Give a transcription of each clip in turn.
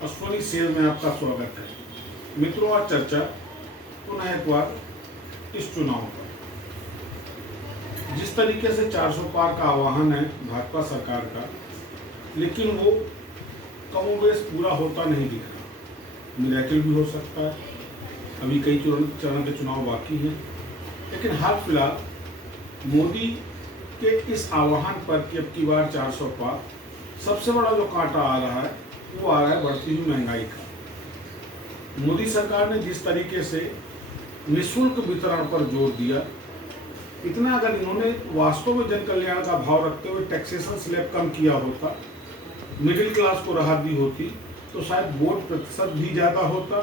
Ashwani cell में आपका स्वागत है। मित्रों, आज चर्चा पुनः एक बार इस चुनाव पर। जिस तरीके से 400 पार का आह्वान है भाजपा सरकार का, लेकिन वो कमोबेश पूरा होता नहीं दिख रहा। मिरेकल भी हो सकता है, अभी कई चरण के चुनाव बाकी हैं, लेकिन हाल फिलहाल मोदी के इस आह्वान पर कि अब की बार 400 पार, सबसे बड़ा जो कांटा आ रहा है वो आ रहा है बढ़ती हुई महंगाई का। मोदी सरकार ने जिस तरीके से निःशुल्क वितरण पर जोर दिया, इतना अगर इन्होंने वास्तव में जन कल्याण का भाव रखते हुए टैक्सेशन स्लैब कम किया होता, मिडिल क्लास को राहत दी होती, तो शायद वोट प्रतिशत भी ज़्यादा होता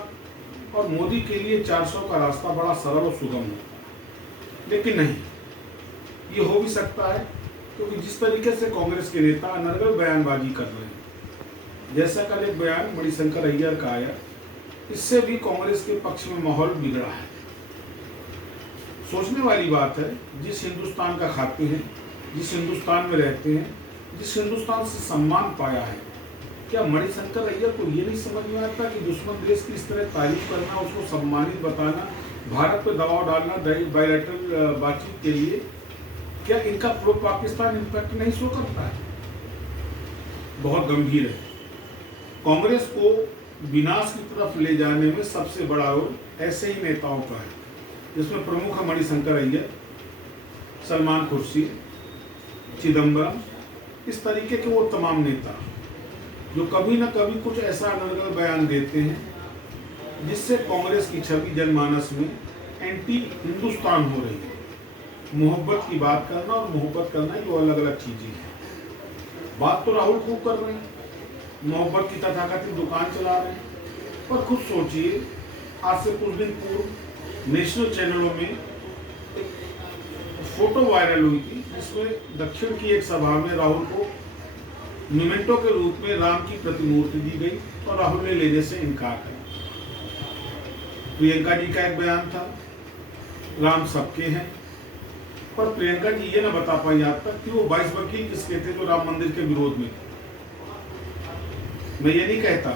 और मोदी के लिए 400 का रास्ता बड़ा सरल और सुगम होता। लेकिन नहीं, ये हो भी सकता है क्योंकि जिस तरीके से कांग्रेस के नेता अनर्गल बयानबाजी कर रहे हैं, जैसा कल एक बयान मणिशंकर अय्यर का आया, इससे भी कांग्रेस के पक्ष में माहौल बिगड़ा है। सोचने वाली बात है, जिस हिंदुस्तान का खाते हैं, जिस हिंदुस्तान में रहते हैं, जिस हिंदुस्तान से सम्मान पाया है, क्या मणिशंकर अय्यर को ये नहीं समझ में आता कि दुश्मन देश की इस तरह तारीफ करना, उसको सम्मानित बताना, भारत पर दबाव डालना बायलैटरल बातचीत के लिए, क्या इनका प्रो पाकिस्तान इम्पैक्ट नहीं शो करता है? बहुत गंभीर है। कांग्रेस को विनाश की तरफ ले जाने में सबसे बड़ा रोल ऐसे ही नेताओं का है, जिसमें प्रमुख है मणिशंकर अय्यर, सलमान खुर्शीद, चिदम्बरम, इस तरीके के वो तमाम नेता जो कभी न कभी कुछ ऐसा अनर्गल बयान देते हैं जिससे कांग्रेस की छवि जनमानस में एंटी हिंदुस्तान हो रही है। मोहब्बत की बात करना और मोहब्बत करना ये अलग अलग चीजें हैं। बात तो राहुल खूब कर रहे हैं, मोहब्बत की तथाकथित दुकान चला रहे हैं, पर खुद सोचिए, आज से कुछ दिन पूर्व नेशनल चैनलों में एक फोटो वायरल हुई थी जिसमें दक्षिण की एक सभा में राहुल को मोमेंटो के रूप में राम की प्रतिमूर्ति दी गई और राहुल ने लेने से इनकार किया। प्रियंका जी का एक बयान था, राम सबके हैं, पर प्रियंका जी ये ना बता पाई आज तक कि वो 22 वकील किसके थे जो राम मंदिर के विरोध में थे। मैं ये नहीं कहता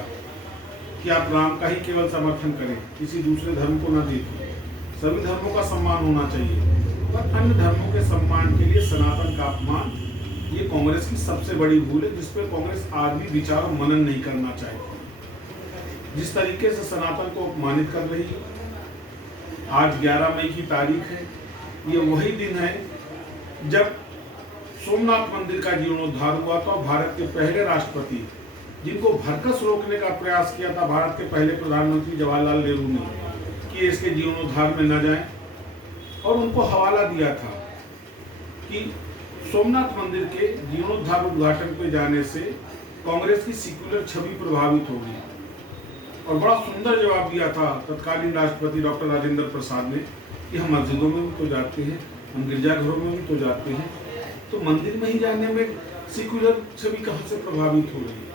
कि आप राम का ही केवल समर्थन करें, किसी दूसरे धर्म को न देखें, सभी धर्मों का सम्मान होना चाहिए, पर अन्य धर्मों के सम्मान के लिए सनातन का अपमान, ये कांग्रेस की सबसे बड़ी भूल है, जिसपे कांग्रेस आज भी विचार और मनन नहीं करना चाहती। जिस तरीके से सनातन को अपमानित कर रही है, आज 11 मई की तारीख है, ये वही दिन है जब सोमनाथ मंदिर का जीर्णोद्धार हुआ था। भारत के पहले राष्ट्रपति, जिनको भरकस रोकने का प्रयास किया था भारत के पहले प्रधानमंत्री जवाहरलाल नेहरू ने कि इसके जीर्णोद्धार में न जाएं, और उनको हवाला दिया था कि सोमनाथ मंदिर के जीर्णोद्धार उद्घाटन पे जाने से कांग्रेस की सेक्युलर छवि प्रभावित होगी। और बड़ा सुंदर जवाब दिया था तत्कालीन राष्ट्रपति डॉक्टर राजेंद्र प्रसाद ने कि हम मस्जिदों में भी तो जाते हैं, हम गिरजाघरों में भी तो जाते हैं, तो मंदिर में ही जाने में सेक्युलर छवि कहाँ से प्रभावित हो रही है?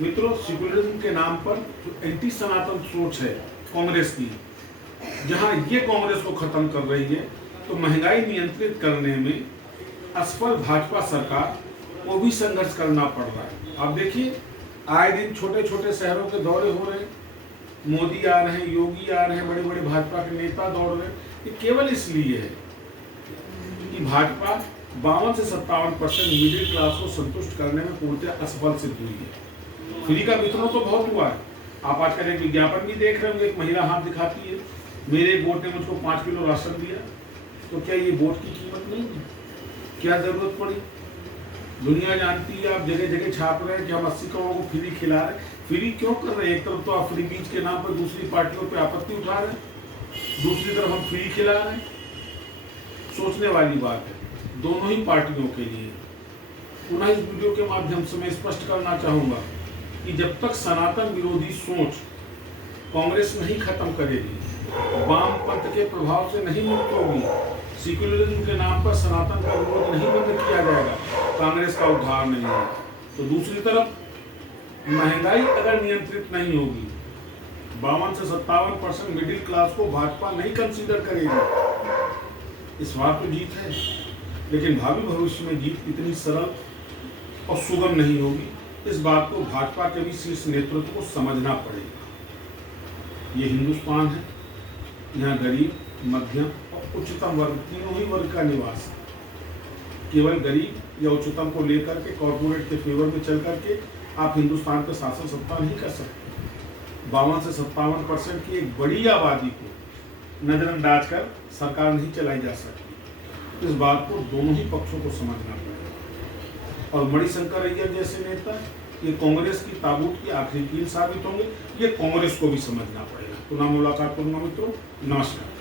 मित्रों, सेक्युलरिज्म के नाम पर जो एंटी सनातन सोच है कांग्रेस की, जहां ये कांग्रेस को खत्म कर रही है, तो महंगाई नियंत्रित करने में असफल भाजपा सरकार को भी संघर्ष करना पड़ रहा है। आप देखिए, आए दिन छोटे छोटे शहरों के दौरे हो रहे हैं, मोदी आ रहे हैं, योगी आ रहे हैं, बड़े बड़े भाजपा के नेता दौड़ रहे हैं। ये केवल इसलिए है कि भाजपा 52 से 57% मिडिल क्लास को संतुष्ट करने में पूर्णतः असफल सिद्ध हुई है। फ्री का वितरण तो बहुत हुआ है, आप आजकल एक विज्ञापन भी देख रहे होंगे, एक महिला हाथ दिखाती है, मेरे वोट ने मुझको 5 किलो राशन दिया। तो क्या ये वोट की कीमत नहीं है? क्या जरूरत पड़ी? दुनिया जानती है, आप जगह जगह छाप रहे हैं कि हम 80 करोड़ को फ्री खिला रहे हैं। फ्री क्यों कर रहे हैं? एक तरफ तो आप फ्री बीज के नाम पर दूसरी पार्टियों पे आपत्ति उठा रहे हैं, दूसरी तरफ हम फ्री खिला रहे हैं। सोचने वाली बात है दोनों ही पार्टियों के लिए। पुनः इस वीडियो के माध्यम से मैं स्पष्ट करना चाहूंगा कि जब तक सनातन विरोधी सोच कांग्रेस नहीं खत्म करेगी, वामपंथ के प्रभाव से नहीं मुक्त होगी, सेक्युलरिज्म के नाम पर सनातन का विरोध नहीं बंद किया जाएगा, कांग्रेस का उद्धार नहीं है। तो दूसरी तरफ महंगाई अगर नियंत्रित नहीं होगी, 52 से 57% मिडिल क्लास को भाजपा नहीं कंसीडर करेगी। इस बार तो जीत है, लेकिन भावी भविष्य में जीत इतनी सरल और सुगम नहीं होगी। इस बात को भाजपा के भी शीर्ष नेतृत्व को समझना पड़ेगा। ये हिंदुस्तान है, यहाँ गरीब, मध्यम और उच्चतम वर्ग तीनों ही वर्ग का निवास है। केवल गरीब या उच्चतम को लेकर के कॉर्पोरेट के फेवर में चल करके आप हिंदुस्तान का शासन सत्ता नहीं कर सकते। 52 से 57% की एक बड़ी आबादी को नजरअंदाज कर सरकार नहीं चलाई जा सकती। इस बात को दोनों ही पक्षों को समझना पड़ेगा। और मणिशंकर अय्यर जैसे नेता ये कांग्रेस की ताबूत की आखिरी कील साबित होंगे, ये कांग्रेस को भी समझना पड़ेगा। पुनः मुलाकात करूंगा मित्रों, नमस्कार।